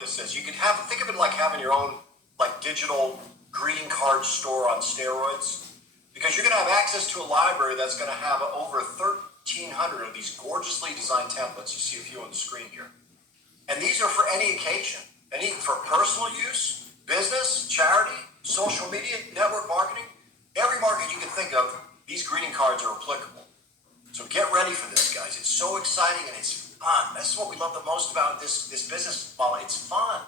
this is. You could think of it like having your own like digital greeting card store on steroids, because you're going to have access to a library that's going to have over 1,300 of these gorgeously designed templates. You see a few on the screen here. And these are for any occasion, for personal use, business, charity, social media, network marketing. Every market you can think of, these greeting cards are applicable. So get ready for this, guys. It's so exciting and it's fun. That's what we love the most about this business model. It's fun.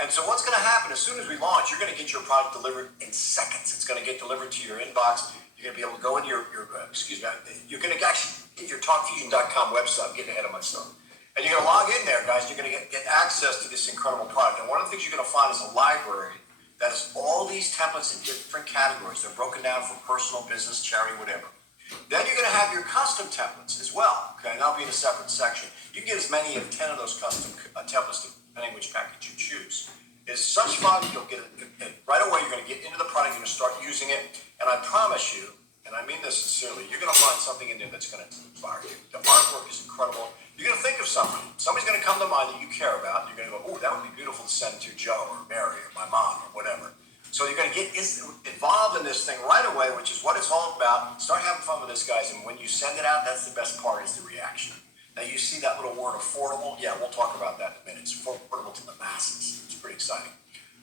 And so what's going to happen as soon as we launch, you're going to get your product delivered in seconds. It's going to get delivered to your inbox. You're going to be able to go into you're going to actually get your TalkFusion.com website. I'm getting ahead of myself. And you're going to log in there, guys. You're going to get access to this incredible product. And one of the things you're going to find is a library that has all these templates in different categories. They're broken down for personal, business, charity, whatever. Then you're going to have your custom templates as well. Okay, and that'll be in a separate section. You can get as many as 10 of those custom templates depending which package you choose. It's such fun. You'll get it right away. You're going to get into the product. You're going to start using it. And I promise you, and I mean this sincerely, you're going to find something in there that's going to inspire you. The artwork is incredible. You're going to think of something. Somebody's going to come to mind that you care about. You're going to go, oh, that would be beautiful to send to Joe or Mary or my mom or whatever. So you're going to get involved in this thing right away, which is what it's all about. Start having fun with this, guys. And when you send it out, that's the best part, is the reaction. Now, you see that little word affordable? Yeah, we'll talk about that in a minute. It's affordable to the masses. It's pretty exciting.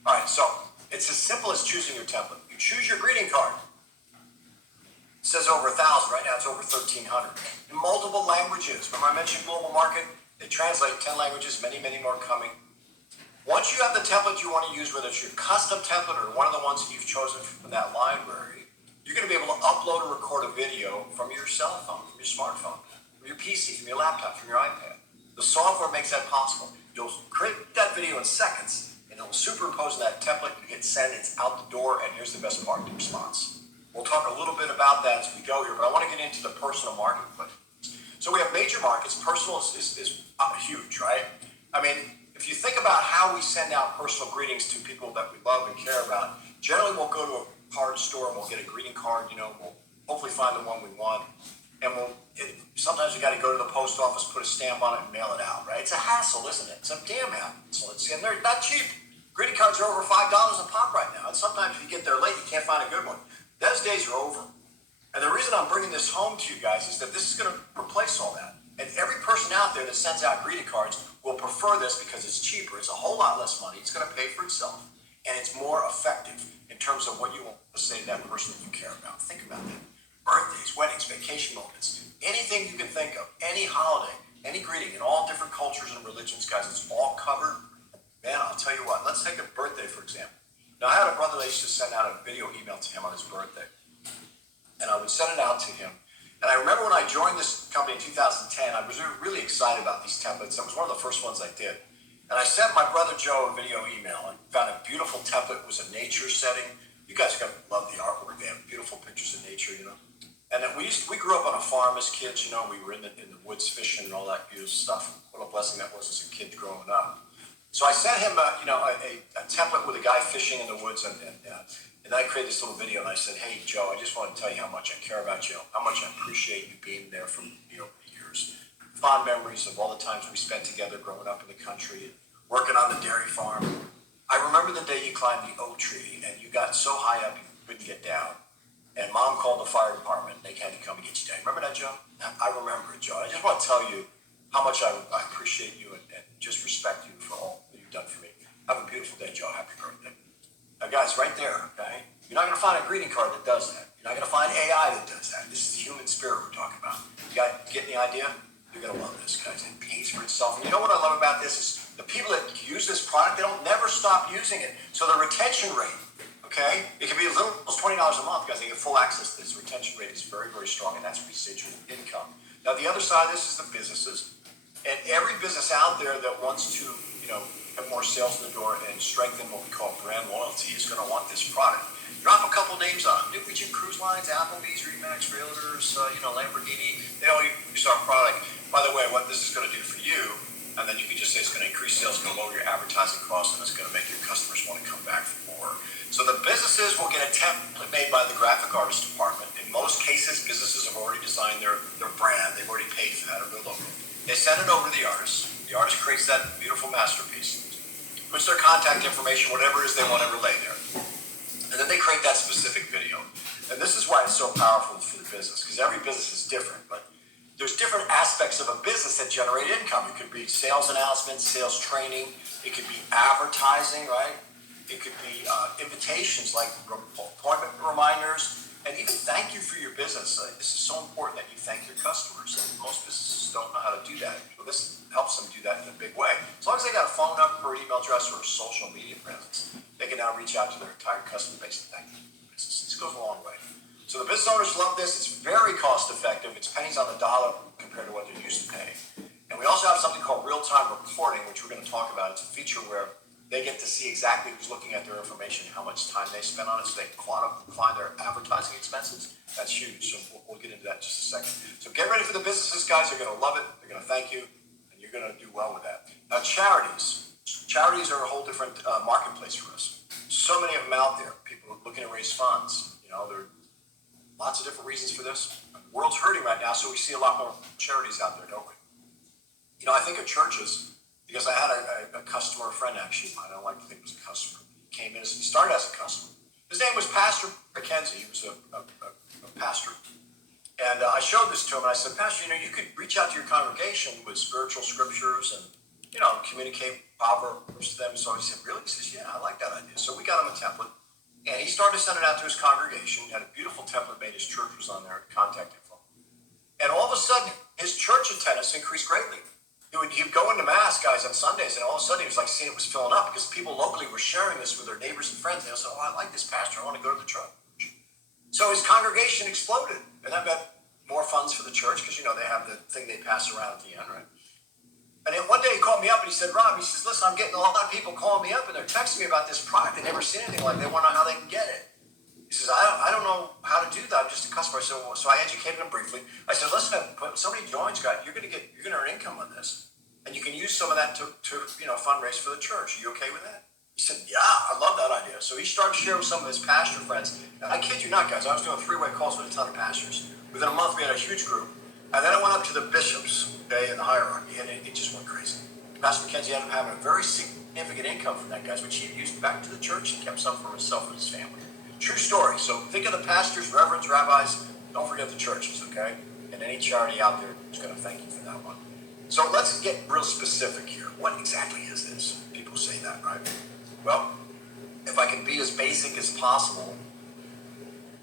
All right, so it's as simple as choosing your template. You choose your greeting card. It says over 1,000. Right now, it's over 1,300. In multiple languages. Remember I mentioned global market? They translate 10 languages, many, many more coming. Once you have the template you want to use, whether it's your custom template or one of the ones that you've chosen from that library, you're going to be able to upload or record a video from your cell phone, from your smartphone, from your PC, from your laptop, from your iPad. The software makes that possible. You'll create that video in seconds, and it'll superimpose that template. You hit send, it's out the door, and here's the best part, the response. We'll talk a little bit about that as we go here, but I want to get into the personal marketplace. So we have major markets. Personal is huge, right? I mean, if you think about how we send out personal greetings to people that we love and care about, generally we'll go to a card store and we'll get a greeting card. We'll hopefully find the one we want, and sometimes we got to go to the post office, put a stamp on it, and mail it out. Right? It's a hassle, isn't it? It's a damn hassle. And they're not cheap. Greeting cards are over $5 a pop right now, and sometimes if you get there late, you can't find a good one. Those days are over. And the reason I'm bringing this home to you guys is that this is going to replace all that. And every person out there that sends out greeting cards will prefer this because it's cheaper. It's a whole lot less money. It's going to pay for itself. And it's more effective in terms of what you want to say to that person that you care about. Think about that. Birthdays, weddings, vacation moments, anything you can think of, any holiday, any greeting in all different cultures and religions, guys, it's all covered. Man, I'll tell you what. Let's take a birthday, for example. Now, I had a brother that used to send out a video email to him on his birthday. And I would send it out to him. And I remember when I joined this company in 2010, I was really excited about these templates. That was one of the first ones I did. And I sent my brother Joe a video email and found a beautiful template. It was a nature setting. You guys are going to love the artwork. They have beautiful pictures of nature, And then we grew up on a farm as kids, We were in the woods fishing and all that beautiful stuff. What a blessing that was as a kid growing up. So I sent him a template with a guy fishing in the woods, and I created this little video, and I said, hey, Joe, I just want to tell you how much I care about you, how much I appreciate you being there for years. Fond memories of all the times we spent together growing up in the country, working on the dairy farm. I remember the day you climbed the oak tree, and you got so high up you couldn't get down. And Mom called the fire department, and they had to come and get you down. Remember that, Joe? I remember it, Joe. I just want to tell you how much I appreciate you and just respect you for all that you've done for me. Have a beautiful day, Joe. Happy birthday. Now, guys, right there, okay? You're not going to find a greeting card that does that. You're not going to find AI that does that. This is the human spirit we're talking about. You guys getting the idea? You're going to love this, guys. It pays for itself. And you know what I love about this is the people that use this product, they don't never stop using it. So the retention rate, okay? It can be as little as $20 a month, guys. They get full access to this. Retention rate is very, very strong, and that's residual income. Now, the other side of this is the businesses. And every business out there that wants to, have more sales in the door and strengthen what we call brand loyalty is going to want this product. Drop a couple names on it. Norwegian Cruise Lines, Applebee's, Remax Realtors, Lamborghini. They all use our product. By the way, what this is going to do for you, and then you can just say it's going to increase sales, it's going to lower your advertising costs, and it's going to make your customers want to come back for more. So the businesses will get a template made by the graphic artist department. In most cases, businesses have already designed their brand. They've already paid for that, or their logo. They send it over to the artist. The artist creates that beautiful masterpiece. their contact information, whatever it is they want to relay there. And then they create that specific video. And this is why it's so powerful for the business, because every business is different, but there's different aspects of a business that generate income. It could be sales announcements, sales training. It could be advertising, right? It could be invitations like appointment reminders, and even thank you for your business. This is so important that you thank your customers. And most businesses don't know how to do that. So this helps them do that in a big way. As long as they got a phone number or email address or a social media presence, they can now reach out to their entire customer base and thank you for your business. This goes a long way. So the business owners love this. It's very cost effective. It's pennies on the dollar compared to what they're used to paying. And we also have something called real-time reporting, which we're going to talk about. It's a feature where they get to see exactly who's looking at their information, how much time they spend on it, so they can quantify their advertising expenses. That's huge. So we'll get into that in just a second. So get ready for the businesses, guys. They're going to love it. They're going to thank you, and you're going to do well with that. Now, charities. Charities are a whole different marketplace for us. So many of them out there. People are looking to raise funds. You know, there are lots of different reasons for this. The world's hurting right now, so we see a lot more charities out there, don't we? You know, I think of churches, because I had a customer, a friend actually, I don't like to think it was a customer. He came in, he started as a customer. His name was Pastor McKenzie. He was a pastor. And I showed this to him, and I said, Pastor, you know, you could reach out to your congregation with spiritual scriptures and, you know, communicate proverbs to them. So he said, really? He says, yeah, I like that idea. So we got him a template, and he started to send it out to his congregation. He had a beautiful template made. His church was on there, contact info. And all of a sudden, his church attendance increased greatly. He'd go into mass, guys, on Sundays, and all of a sudden he was like seeing it was filling up because people locally were sharing this with their neighbors and friends. They said, oh, I like this pastor. I want to go to the church. So his congregation exploded, and that meant more funds for the church because, you know, they have the thing they pass around at the end, right? And then one day he called me up and he said, Rob, he says, listen, I'm getting a lot of people calling me up and they're texting me about this product. They never seen anything like it. They want to know how they can get it. He says, I don't know how to do that. I'm just a customer. So I educated him briefly. I said, listen, when somebody joins, guys, you're going to earn income on this. And you can use some of that to you know, fundraise for the church. Are you okay with that? He said, yeah, I love that idea. So he started sharing with some of his pastor friends. And I kid you not, guys, I was doing three-way calls with a ton of pastors. Within a month, we had a huge group. And then it went up to the bishops, okay, in the hierarchy, and it just went crazy. Pastor McKenzie ended up having a very significant income from that, guys, which he used back to the church and kept some for himself and his family. True story. So think of the pastors, reverends, rabbis. Don't forget the churches, okay? And any charity out there is going to thank you for that one. So let's get real specific here. What exactly is this? People say that, right? Well, if I can be as basic as possible,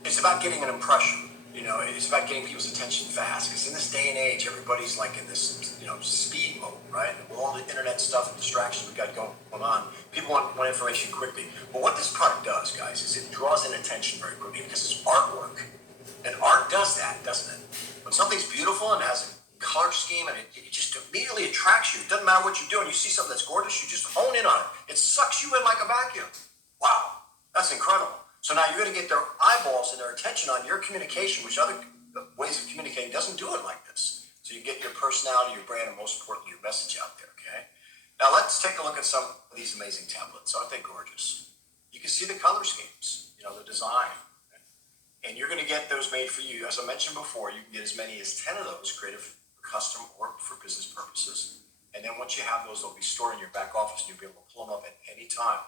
it's about getting an impression. You know, it's about getting people's attention fast. Because in this day and age, everybody's like in this, you know, speed mode, right? And with all the internet stuff and distractions we got going on, people want information quickly. But what this product does, guys, is it draws in attention very quickly because it's artwork. And art does that, doesn't it? When something's beautiful and has a color scheme and it just immediately attracts you. It doesn't matter what you're doing. You see something that's gorgeous, you just hone in on it. It sucks you in like a vacuum. Wow, that's incredible. So now you're going to get their eyeballs and their attention on your communication, which other ways of communicating doesn't do it like this. So you get your personality, your brand, and most importantly, your message out there, okay? Now let's take a look at some of these amazing templates. Aren't they gorgeous? You can see the color schemes, you know, the design. Okay? And you're going to get those made for you. As I mentioned before, you can get as many as 10 of those created for custom or for business purposes. And then once you have those, they'll be stored in your back office and you'll be able to pull them up at any time.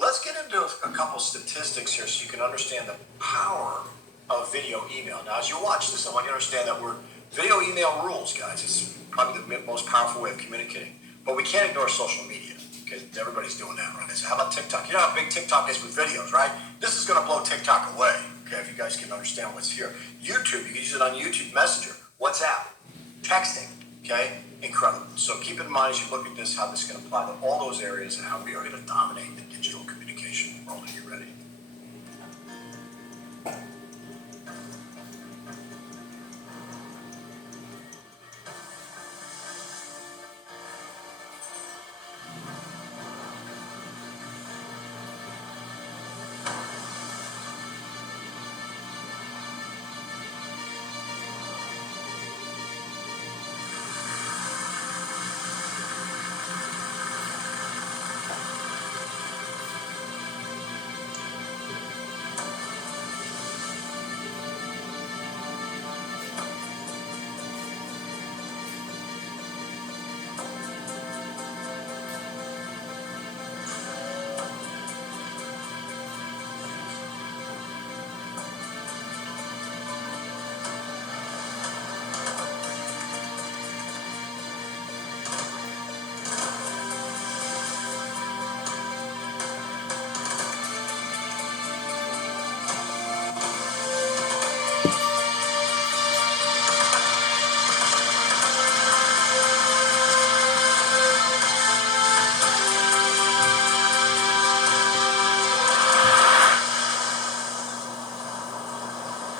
Let's get into a couple statistics here so you can understand the power of video email. Now, as you watch this, I want you to understand that video email rules, guys. It's probably the most powerful way of communicating. But we can't ignore social media because everybody's doing that, right? So how about TikTok? You know how big TikTok is with videos, right? This is going to blow TikTok away, okay, if you guys can understand what's here. YouTube, you can use it on YouTube Messenger, WhatsApp, texting, okay? Incredible. So keep in mind as you look at this, how this is going to apply to all those areas and how we are going to dominate the digital communication world. Are you ready?